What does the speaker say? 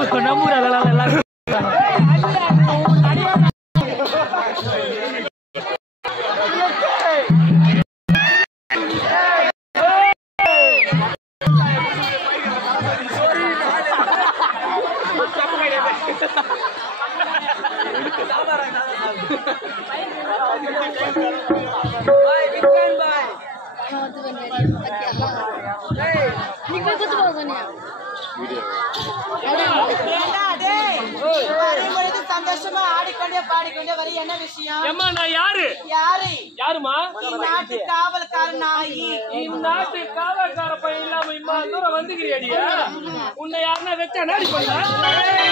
நம்ம எல்லாரும் சந்தோஷமா ஆடிக்கொண்டே பாடிக்கொண்டே வர என்ன விஷயம்? நான் யாரு யாரு யாருமா? நாட்டு காவல்கார நாயி. நாட்டு காவல்கார பையன் இல்லாம இம்மா தூரம் வந்துக்கிறியடியா? உன்னை யாருன்னா வச்சா நாடி பண்ண